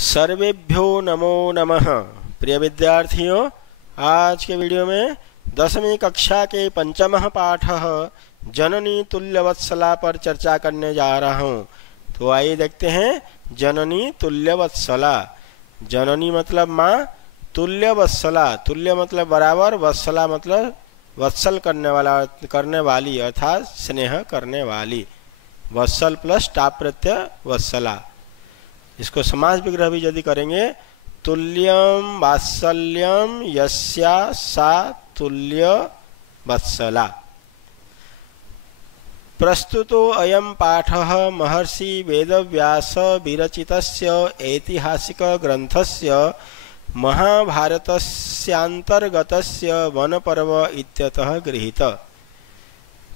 सर्वेभ्यो नमो नमः। प्रिय विद्यार्थियों, आज के वीडियो में 10वीं कक्षा के पंचमः पाठ जननी तुल्यवत्सला पर चर्चा करने जा रहा हूँ। तो आइए देखते हैं जननी तुल्यवत्सला। जननी मतलब माँ, तुल्यवत्सला, तुल्य मतलब बराबर, वत्सला मतलब वत्सल करने वाली अर्थात स्नेह करने वाली। वत्सल प्लस टाप प्रत्यय वत्सला। इसको समास विग्रह भी यदि करेंगे, तुल्यम वात्सल्यम यस्या सा तुल्य वत्सला। प्रस्तुतो अयं पाठः महर्षि वेदव्यास विरचितस्य ऐतिहासिक ग्रंथस्य महाभारतस्यांतर्गतस्य वनपर्व इत्यतः गृहीत।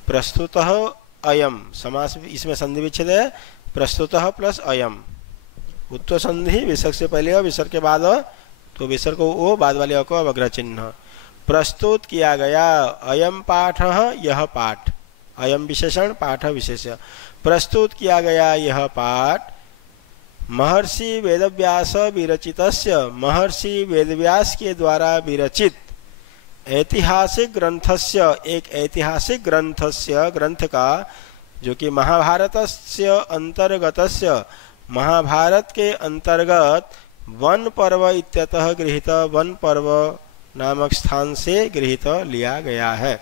प्रस्तुतः अयम समास, इसमें संधि विच्छेद है। प्रस्तुतः प्लस अयम, उत्तर संधि विसर्ग से पहले विसर्ग के बाद, तो विसर्ग को ओ, बाद वाले को अवग्रह चिन्ह। प्रस्तुत किया गया, अयम पाठ, यह पाठ, अयम विशेषण, पाठ विशेष्य। प्रस्तुत किया गया यह पाठ महर्षि वेदव्यास विरचितस्य, महर्षि वेदव्यास के द्वारा विरचित ऐतिहासिक ग्रंथस्य, एक ऐतिहासिक ग्रंथस्य, ग्रंथ का, जो कि महाभारतस्य अंतर्गतस्य, महाभारत के अंतर्गत वन पर्व इत्यतः गृहीत, वन पर्व नामक स्थान से गृहीत लिया गया है।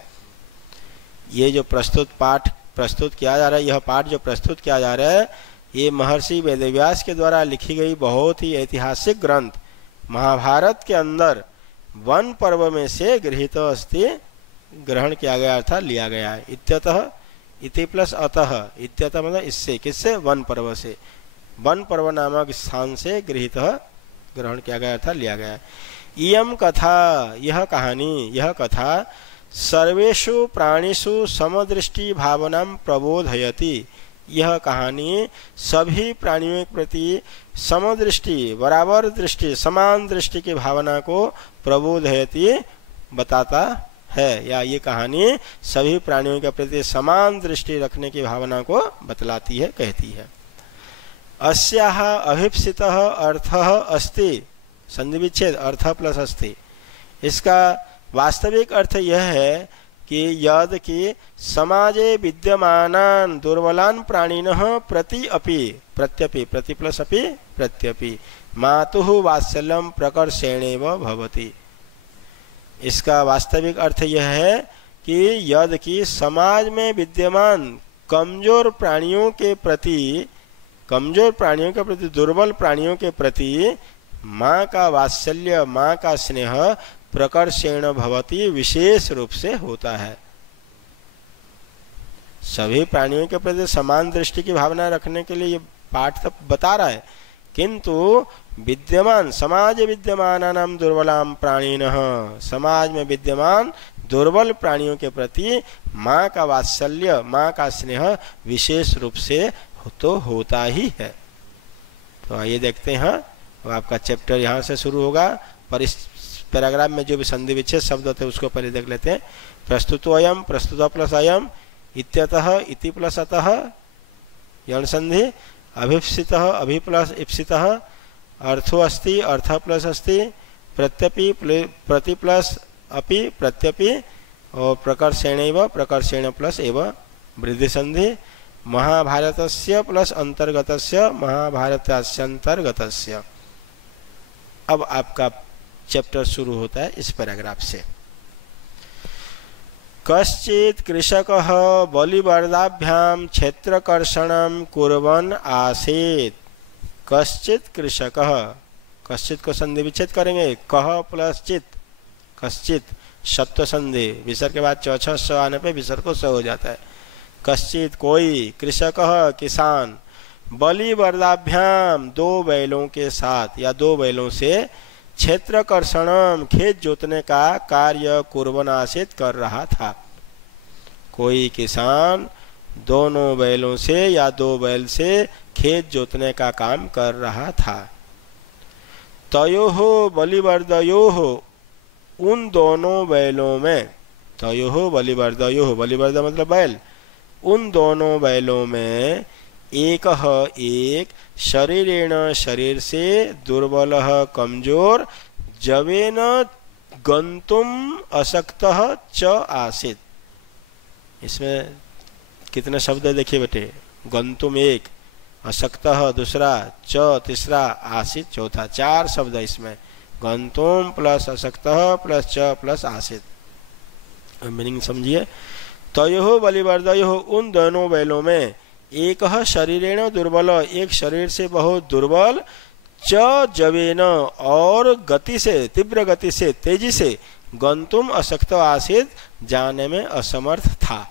ये जो प्रस्तुत पाठ प्रस्तुत किया जा रहा है, यह पाठ जो प्रस्तुत किया जा रहा है, ये महर्षि वेदव्यास के द्वारा लिखी गई बहुत ही ऐतिहासिक ग्रंथ महाभारत के अंदर वन पर्व में से गृहीत अस्ति, ग्रहण किया गया अर्थात लिया गया है। इत्यतः, इति प्लस अतः, इत्यतः मतलब इससे, किससे? वन पर्व से, वन पर्व नामक स्थान से गृहीत, ग्रहण किया गया अर्थात लिया गया है। इयम कथा, यह कहानी, यह कथा सर्वेषु प्राणिषु समदृष्टि भावना प्रबोधयति। यह कहानी सभी प्राणियों के प्रति समदृष्टि, बराबर दृष्टि, समान दृष्टि की भावना को प्रबोधयति, बताता है, या ये कहानी सभी प्राणियों के प्रति समान दृष्टि रखने की भावना को बतलाती है, कहती है। अस्याः अभिप्सितः अर्थः अस्ति, संधि विच्छेद, अर्थ प्लस अस्ति। इसका वास्तविक अर्थ यह है कि यद कि समाजे विद्यमानान् दुर्बलान् प्राणिनः प्रति अपि, प्रत्यपि, प्रति प्लस अपि, प्रत्यपि मातुः वात्सल्यं प्रकर्षेणेव भवति। इसका वास्तविक अर्थ यह है कि यद कि समाज में विद्यमान कमजोर प्राणियों के प्रति, दुर्बल प्राणियों के प्रति माँ का वात्सल्य, माँ का स्नेह प्रकर्षेण भवति, विशेष रूप से होता है। सभी प्राणियों के प्रति समान दृष्टि की भावना रखने के लिए ये पाठ तब बता रहा है, किंतु विद्यमान समाज विद्यमानानां दुर्बलां प्राणिनः, समाज में विद्यमान दुर्बल प्राणियों के प्रति माँ का वात्सल्य, माँ का स्नेह विशेष रूप से तो होता ही है। तो आइए देखते हैं, तो आपका चैप्टर यहाँ से शुरू होगा, पर इस पैराग्राफ में जो भी संधि विच्छेद शब्द होते हैं उसको पहले देख लेते हैं। प्रस्तुतो अयम, प्रस्तुत प्लस अयम, इत्यतः, इति प्लस अतः, यण संधि, अभिप्सितः, अभि प्लस इप्सितः, अर्थो अस्ति, अर्थ प्लस अस्ति, प्रत्यपि, प्रति प्लस अपि, प्रत्यपि, और प्रकर्षेणैव, प्रकर्षेण प्लस एव, वृद्धि संधि, महाभारतस्य प्लस अंतर्गतस्य, महाभारतस्यंतर्गतस्य। अब आपका चैप्टर शुरू होता है इस पैराग्राफ से। कश्चित् कृषकः बलिवर्दाभ्यां क्षेत्रकर्षणं कुर्वन् आसीत्। कश्चित् कृषकः, कश्चित् को संधि विच्छेद करेंगे, कह प्लस चित, कश्चित् सत्व संधि, विसर्ग के बाद चौथा स आने पे विसर्ग को स हो जाता है। कश्चित् कोई, कृषकः किसान, बलिवर्दाभ्याम दो बैलों के साथ या दो बैलों से, क्षेत्रकर्षणम खेत जोतने का कार्य कुर्वन् आसीत् कर रहा था। कोई किसान दोनों बैलों से या दो बैल से खेत जोतने का काम कर रहा था। तयोः बलिवर्दयोः, उन दोनों बैलों में, तयोः बलिवर्दयोः, बलिवर्द मतलब बैल, उन दोनों बैलों में एक शरीरेण शरीर से दुर्बल कमजोर जवेन गंतुम अशक्तः च आसीत। इसमें कितने शब्द देखिए बेटे, गंतुम एक, अशक्तः दूसरा, च तीसरा, आसीत चौथा, 4 शब्द इसमें, गंतुम प्लस अशक्तः प्लस च प्लस आसीत। मीनिंग समझिए। तयोः बलिवर्दयोः उन दोनों बैलों में एक शरीरेण दुर्बल एक शरीर से बहुत दुर्बल, च जवेन और गति से तीव्र गति से तेजी से, गंतुम अशक्त आसीत जाने में असमर्थ था।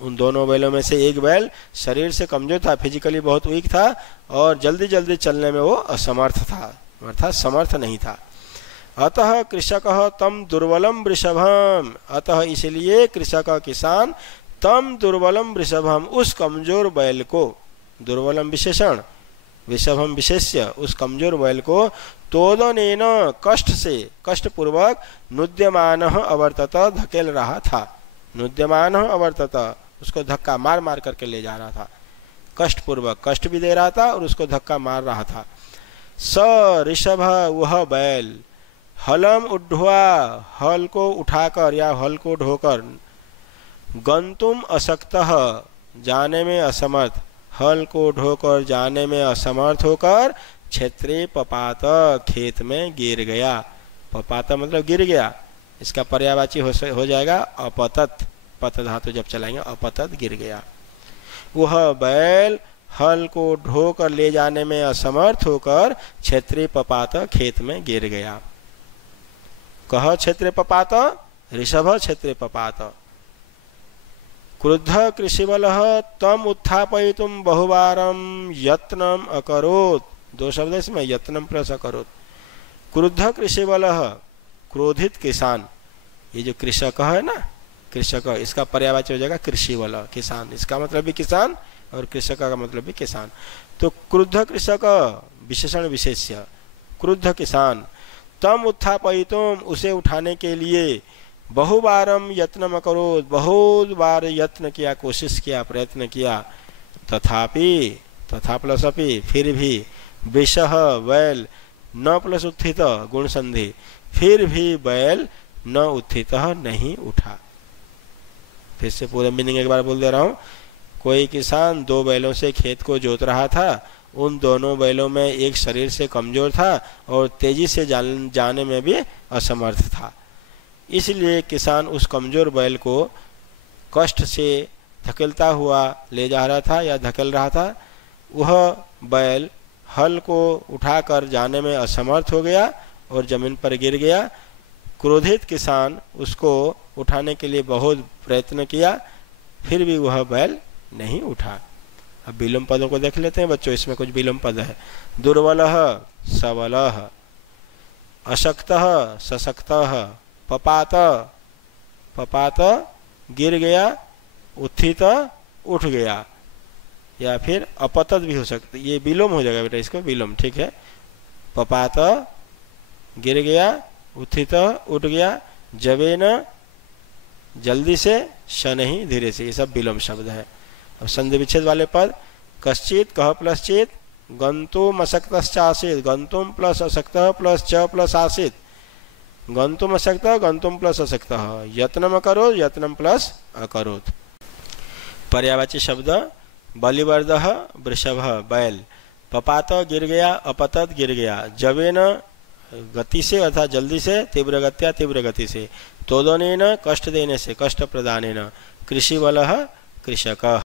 उन दोनों बैलों में से एक बैल शरीर से कमजोर था, फिजिकली बहुत वीक था और जल्दी जल्दी चलने में वो असमर्थ था, अर्थात समर्थ नहीं था। अतः कृषकः तम दुर्बलम वृषभम, अतः इसलिए कृषक किसान तम दुर्बलम वृषभम उस कमजोर बैल को, दुर्बलम विशेषण वृषभम विशेष्य, उस कमजोर बैल को तोदनेन कष्ट से कष्टपूर्वक नुद्यमान अवर्तत धकेल रहा था। नुद्यमान अवर्तत उसको धक्का मार मार करके ले जा रहा था, कष्टपूर्वक कष्ट भी दे रहा था और उसको धक्का मार रहा था। स ऋषभ वह बैल, हलम उड्ढवा हल को उठाकर या हल को ढोकर, गंतुम अशक्तः जाने में असमर्थ, हल को ढोकर जाने में असमर्थ होकर क्षेत्रे पपात खेत में गिर गया। पपात मतलब गिर गया, इसका पर्यायवाची हो जाएगा अपतत, पत धातु जब चलाएंगे अपतत गिर गया। वह बैल हल को ढोकर ले जाने में असमर्थ होकर क्षेत्रे पपात खेत में गिर गया। कह क्षेत्रे पपात, ऋषभ क्षेत्रे पपात। क्रुद्ध कृषिवलः तम उत्थापयितुम बहुवारम यत्नम अकरोत्, 2 शब्द इसमें, यत्नम प्लस अकरोत्। क्रुद्ध कृषिवलः क्रोधित किसान, ये जो कृषक है ना, कृषक इसका पर्यायवाची हो जाएगा कृषिवल, किसान, इसका मतलब भी किसान और कृषक का मतलब भी किसान। तो क्रुद्ध कृषक विशेषण विशेष्य, क्रुद्ध किसान, तम उत्थापयितुम उसे उठाने के लिए, बहुबारम यत्न करो बहुत बार यत्न किया, कोशिश किया, प्रयत्न किया, तथापि तथा प्लस अपि फिर भी, वृषः बैल, न प्लस उत्थित गुण संधि, फिर भी बैल न उत्थित नहीं उठा। फिर से पूरे मीनिंग एक बार बोल दे रहा हूँ। कोई किसान 2 बैलों से खेत को जोत रहा था, उन दोनों बैलों में एक शरीर से कमजोर था और तेजी से जाने में भी असमर्थ था, इसलिए किसान उस कमजोर बैल को कष्ट से धकेलता हुआ ले जा रहा था या धकेल रहा था। वह बैल हल को उठाकर जाने में असमर्थ हो गया और जमीन पर गिर गया। क्रोधित किसान उसको उठाने के लिए बहुत प्रयत्न किया, फिर भी वह बैल नहीं उठा। अब विलोम पदों को देख लेते हैं बच्चों, इसमें कुछ विलोम पद है। दुर्बलः सबलः, अशक्तः सशक्तः, पपात पपात गिर गया, उत्थित उठ गया, या फिर अपतत भी हो सकता है, ये विलोम हो जाएगा बेटा, इसको विलोम, ठीक है। पपात गिर गया, उत्थित उठ गया, जवेन जल्दी से, शनहि धीरे से, ये सब विलोम शब्द है। अब संधि विच्छेद वाले पद, कश्चित कह प्लस चित, गंतुम अशक्तश्च आसीत्, गंतुम प्लस अशक्तः प्लस च प्लस आसीत्, गंतुम अशक्तः गंतुम प्लस अशक्तः, यत्नम अकरोत् यत्नम प्लस अकरोत्। पर्यायवाची शब्द, बलिवर्दः वृषभ बैल, पपात गिर गया, अपतत गिर गया, जवेन गति से अर्थात जल्दी से, तीव्र गत्या तीव्र गति से, तोदनेन कष्ट देने से, कष्ट प्रदानेन, कृषिवलः कृषक।